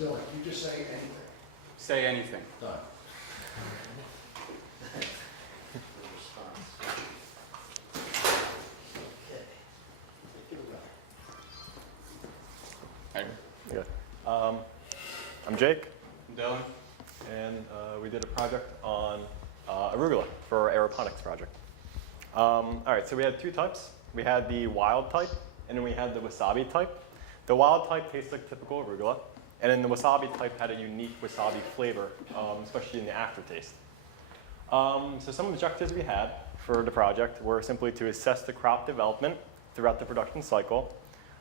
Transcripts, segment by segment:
Dylan, you just say anything. Say anything. Done. Right. Good. I'm Jake, Dylan? and we did a project on arugula for our aeroponics project. All right, so we had two types. We had the wild type, and then we had the wasabi type. The wild type tastes like typical arugula, and then the wasabi type had a unique wasabi flavor, especially in the aftertaste. So some objectives we had for the project were simply to assess the crop development throughout the production cycle,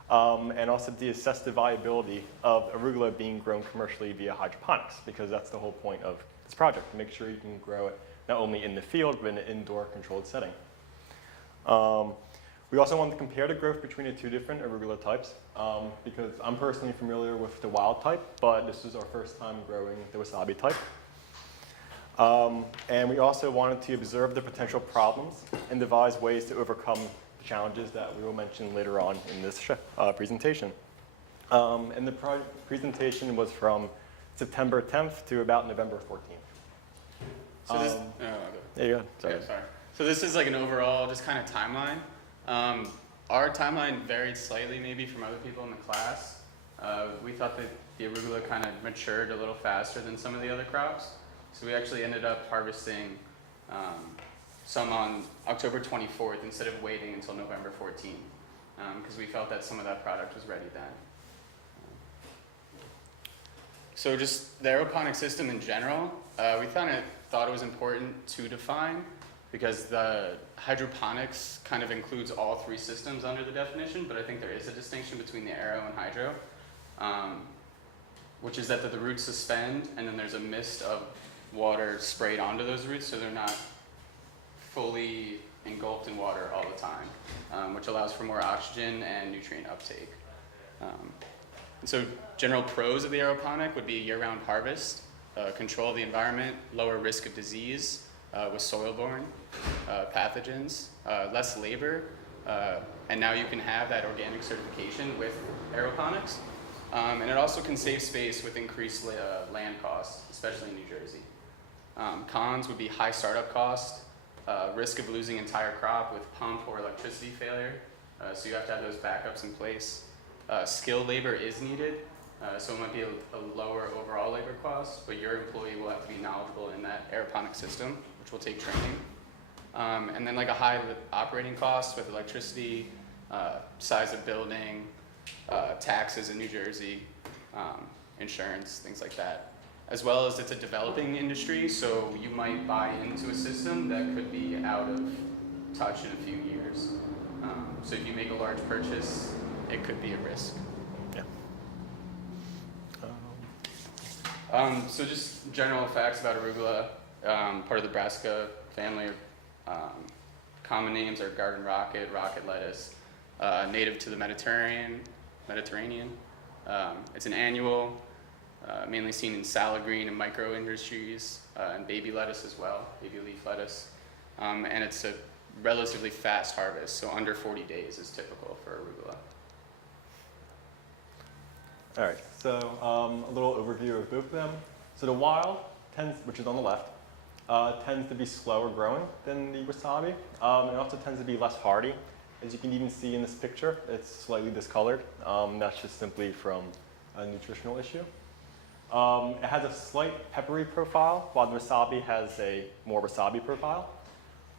and also to assess the viability of arugula being grown commercially via hydroponics, because that's the whole point of this project, to make sure you can grow it not only in the field, but in an indoor controlled setting. We also wanted to compare the growth between the two different arugula types, because I'm personally familiar with the wild type, but this is our first time growing the wasabi type. And we also wanted to observe the potential problems and devise ways to overcome the challenges that we will mention later on in this presentation. And the presentation was from September 10th to about November 14th. So this, There you go. Sorry. yeah, sorry. So this is like an overall just kind of timeline. Our timeline varied slightly maybe from other people in the class. We thought that the arugula kind of matured a little faster than some of the other crops. So we actually ended up harvesting some on October 24th instead of waiting until November 14th, because we felt that some of that product was ready then. So just the aeroponic system in general, we thought it was important to define, because the hydroponics kind of includes all three systems under the definition, but I think there is a distinction between the aero and hydro, which is that the roots suspend and then there's a mist of water sprayed onto those roots, so they're not fully engulfed in water all the time, which allows for more oxygen and nutrient uptake. And so general pros of the aeroponic would be year-round harvest, control of the environment, lower risk of disease with soil-borne pathogens, less labor, and now you can have that organic certification with aeroponics. And it also can save space with increased land costs, especially in New Jersey. Cons would be high startup cost, risk of losing entire crop with pump or electricity failure, so you have to have those backups in place. Skilled labor is needed, so it might be a lower overall labor cost, but your employee will have to be knowledgeable in that aeroponic system, which will take training. And then like a high operating cost with electricity, size of building, taxes in New Jersey, insurance, things like that. As well as it's a developing industry, so you might buy into a system that could be out of touch in a few years. So if you make a large purchase, it could be a risk. Yeah. So just general facts about arugula, part of the brassica family. Common names are garden rocket, rocket lettuce, native to the Mediterranean. It's an annual, mainly seen in salad green and micro industries, and baby lettuce as well, baby leaf lettuce. And it's a relatively fast harvest, so under 40 days is typical for arugula. All right, so a little overview of both of them. So the wild tends, which is on the left, tends to be slower growing than the wasabi. It also tends to be less hardy. As you can even see in this picture, it's slightly discolored. That's just simply from a nutritional issue. It has a slight peppery profile, while the wasabi has a more wasabi profile.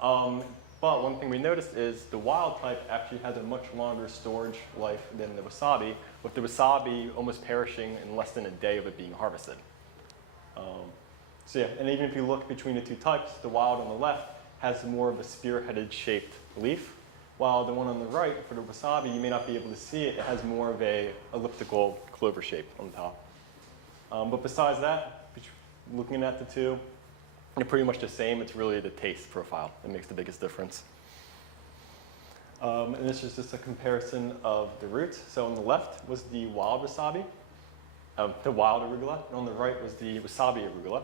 But one thing we noticed is the wild type actually has a much longer storage life than the wasabi, with the wasabi almost perishing in less than a day of it being harvested. So yeah, and even if you look between the two types, the wild on the left has more of a spear-headed shaped leaf, while the one on the right, for the wasabi, you may not be able to see it, it has more of a elliptical clover shape on the top. But besides that, looking at the two, they're pretty much the same. It's really the taste profile that makes the biggest difference. And this is just a comparison of the roots. So on the left was the wild wasabi, the wild arugula, and on the right was the wasabi arugula.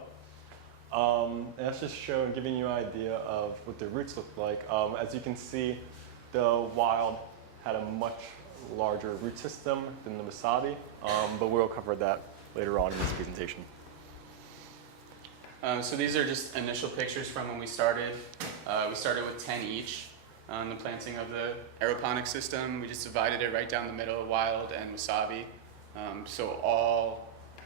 And that's just showing, giving you an idea of what the roots look like. As you can see, the wild had a much larger root system than the wasabi, but we'll cover that later on in this presentation. So these are just initial pictures from when we started. We started with 10 each on the planting of the aeroponic system. We just divided it right down the middle, wild and wasabi. So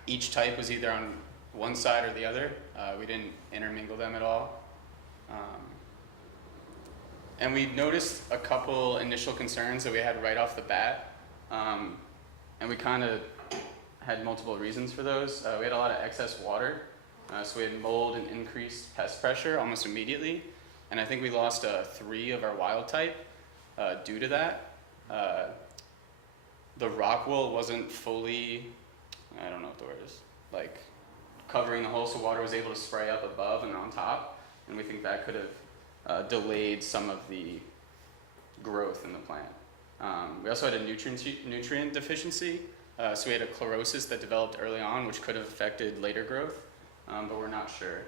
each type was either on one side or the other. We didn't intermingle them at all. And we noticed a couple initial concerns that we had right off the bat. And we kind of had multiple reasons for those. We had a lot of excess water. So we had mold and increased pest pressure almost immediately. And I think we lost 3 of our wild type due to that. The rock wool wasn't fully, I don't know what the word is, like covering the hole so water was able to spray up above and on top. And we think that could have delayed some of the growth in the plant. We also had a nutrient deficiency. So we had a chlorosis that developed early on, which could have affected later growth. But we're not sure.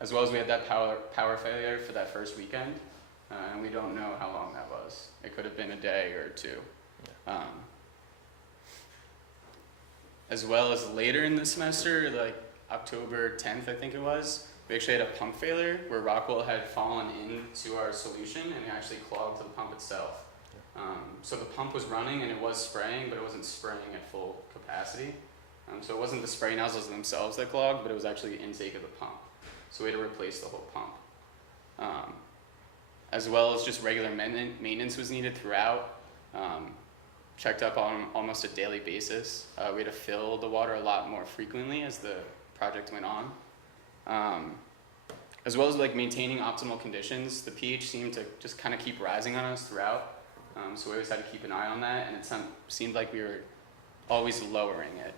As well as we had that power failure for that first weekend, and we don't know how long that was. It could have been a day or 2. As well as later in the semester, like October 10th, I think it was, we actually had a pump failure where rock wool had fallen into our solution and it actually clogged the pump itself. So the pump was running and it was spraying, but it wasn't spraying at full capacity. So it wasn't the spray nozzles themselves that clogged, but it was actually the intake of the pump. So we had to replace the whole pump. As well as just regular maintenance was needed throughout. Checked up on almost a daily basis. We had to fill the water a lot more frequently as the project went on. As well as like maintaining optimal conditions. The pH seemed to just kind of keep rising on us throughout. So we always had to keep an eye on that, and it seemed like we were always lowering it.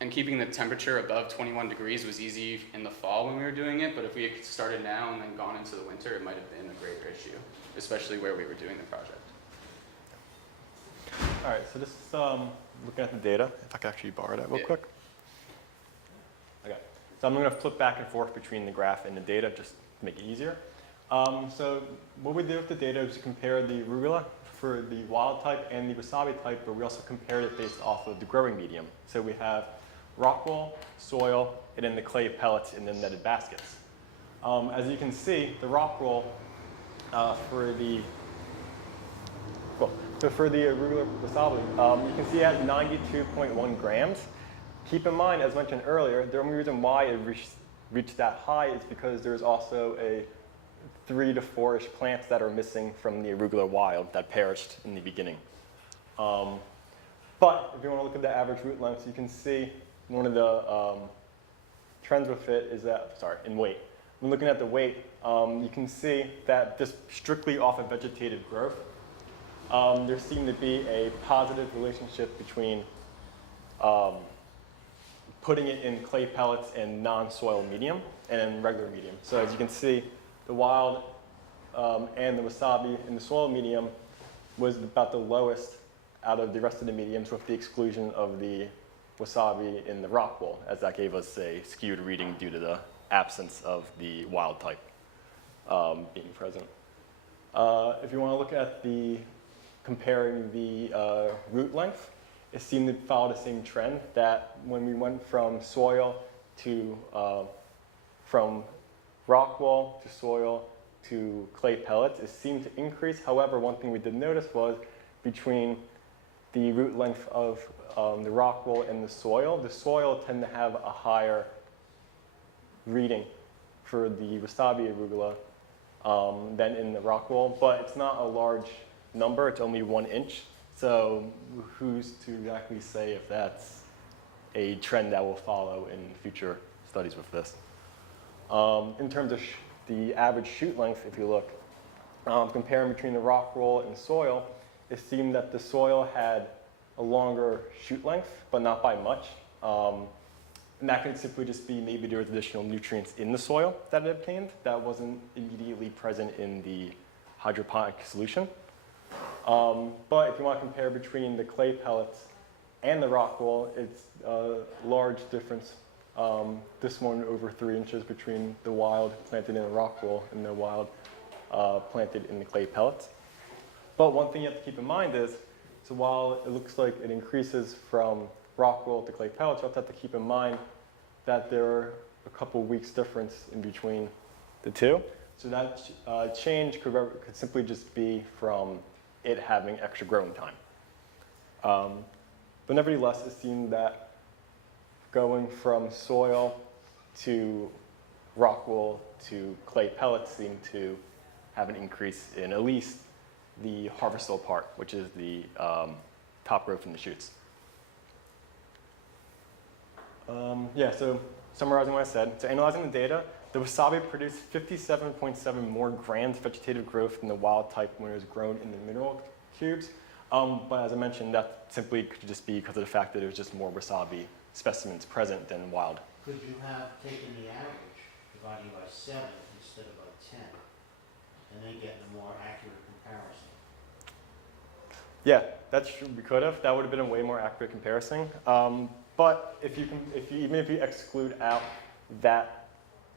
And keeping the temperature above 21 degrees was easy in the fall when we were doing it, but if we had started now and then gone into the winter, it might have been a greater issue, especially where we were doing the project. All right, so just looking at the data, if I could actually borrow that real quick. Okay, so I'm going to flip back and forth between the graph and the data just to make it easier. So what we did with the data is compare the arugula for the wild type and the wasabi type, but we also compared it based off of the growing medium. So we have rock wool, soil, and then the clay pellets in the netted baskets. As you can see, the rock wool for the arugula wasabi, you can see it has 92.1 grams. Keep in mind, as mentioned earlier, the only reason why it reached that high is because there's also a 3 to 4-ish plants that are missing from the arugula wild that perished in the beginning. But if you want to look at the average root lengths, you can see one of the trends with it is that, in weight. When looking at the weight, you can see that just strictly off of vegetative growth, there seemed to be a positive relationship between putting it in clay pellets and non-soil medium and regular medium. So as you can see, the wild and the wasabi in the soil medium was about the lowest out of the rest of the mediums, with the exclusion of the wasabi in the rock wool, as that gave us a skewed reading due to the absence of the wild type being present. If you want to look at comparing the root length, it seemed to follow the same trend, that when we went from soil to from rock wool to soil to clay pellets, it seemed to increase. However, one thing we did notice was between the root length of the rock wool and the soil tend to have a higher reading for the wasabi arugula than in the rock wool, but it's not a large number, it's only 1 inch. So who's to exactly say if that's a trend that will follow in future studies with this. In terms of the average shoot length, if you look, comparing between the rock wool and soil, it seemed that the soil had a longer shoot length, but not by much. And that could simply just be maybe there was additional nutrients in the soil that it obtained that wasn't immediately present in the hydroponic solution. But if you want to compare between the clay pellets and the rock wool, it's a large difference. This one over 3 inches between the wild planted in the rock wool and the wild planted in the clay pellets. But one thing you have to keep in mind is So while it looks like it increases from rock wool to clay pellets, you also have to keep in mind that there are a couple weeks difference in between the two. So that change could simply just be from it having extra growing time. But nevertheless, it seemed that going from soil to rock wool to clay pellets seemed to have an increase in at least the harvestable part, which is the top growth from the shoots. Yeah, so summarizing what I said, so analyzing the data, the wasabi produced 57.7 more grams vegetative growth than the wild type when it was grown in the mineral cubes. But as I mentioned, that simply could just be because of the fact that there was just more wasabi specimens present than wild. Could you have taken the average, dividing by 7 instead of by 10, and then getting a more accurate comparison? Yeah, that's true. We could have. That would have been a way more accurate comparison. But even if you exclude out that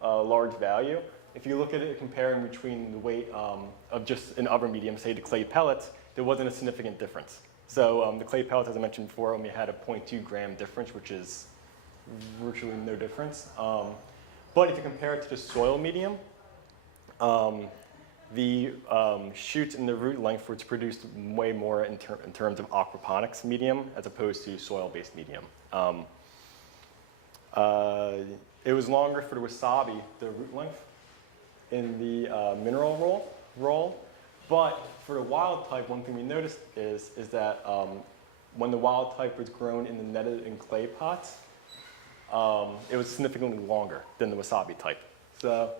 large value, if you look at it comparing between the weight of just an other medium, say the clay pellets, there wasn't a significant difference. So the clay pellets, as I mentioned before, only had a 0.2 gram difference, which is virtually no difference. But if you compare it to the soil medium, the shoots and the root length was produced way more in terms of aquaponics medium as opposed to soil-based medium. It was longer for the wasabi, the root length, in the mineral roll. But for the wild type, one thing we noticed is that when the wild type was grown in the netted and clay pots, it was significantly longer than the wasabi type. So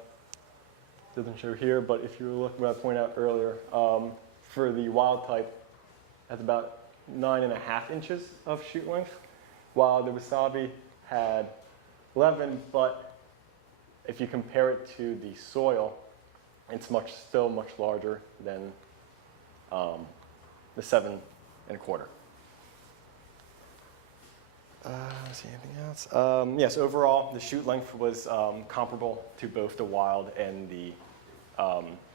it doesn't show here, but if you look what I pointed out earlier, for the wild type, that's about 9.5 inches of shoot length, while the wasabi had 11, but if you compare it to the soil, it's still much larger than the 7.25. Let's see, anything else? Yes, overall, the shoot length was comparable to both the wild and the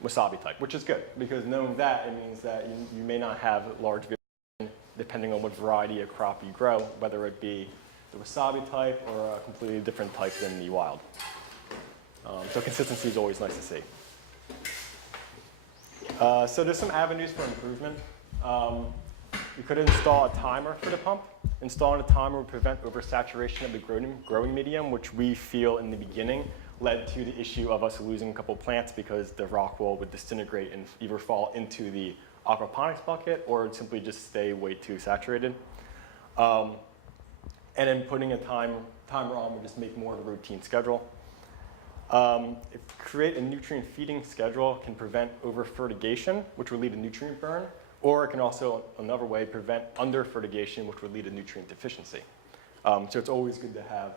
wasabi type, which is good, because knowing that, it means that you may not have large variation depending on what variety of crop you grow, whether it be the wasabi type or a completely different type than the wild. So consistency is always nice to see. So there's some avenues for improvement. You could install a timer for the pump. Installing a timer would prevent oversaturation of the growing medium, which we feel in the beginning led to the issue of us losing a couple plants because the rock wool would disintegrate and either fall into the aquaponics bucket or simply just stay way too saturated. And then putting a timer on would just make more of a routine schedule. Create a nutrient feeding schedule can prevent over-fertigation, which would lead to nutrient burn, or it can also, another way, prevent under-fertigation, which would lead to nutrient deficiency. So it's always good to have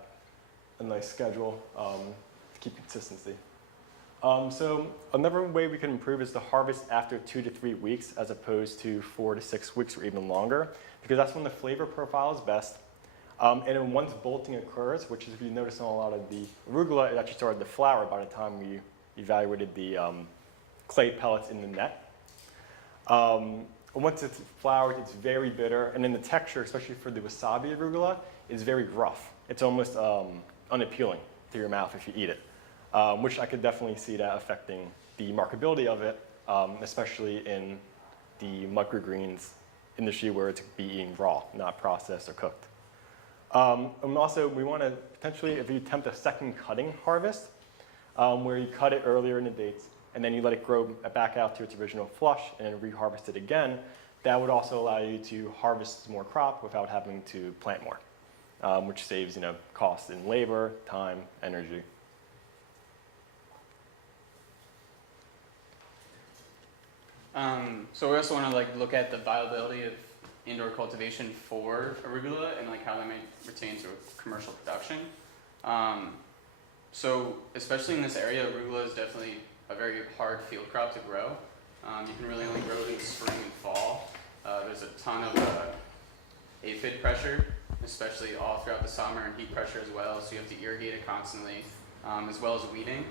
a nice schedule to keep consistency. So another way we can improve is to harvest after 2 to 3 weeks as opposed to 4 to 6 weeks or even longer, because that's when the flavor profile is best. And then once bolting occurs, which is if you notice on a lot of the arugula, it actually started to flower by the time we evaluated the clay pellets in the net. Once it's flowered, it's very bitter, and then the texture, especially for the wasabi arugula, is very rough. It's almost unappealing to your mouth if you eat it, which I could definitely see that affecting the marketability of it, especially in the microgreens industry where it's being eaten raw, not processed or cooked. And also, we want to potentially, if you attempt a second cutting harvest, where you cut it earlier in the dates, and then you let it grow back out to its original flush and then reharvest it again, that would also allow you to harvest more crop without having to plant more, which saves costs in labor, time, energy. So we also want to look at the viability of indoor cultivation for arugula and how that may retain to commercial production. So especially in this area, arugula is definitely a very hard field crop to grow. You can really only grow it in spring and fall. There's a ton of aphid pressure, especially all throughout the summer, and heat pressure as well, so you have to irrigate it constantly, as well as weeding.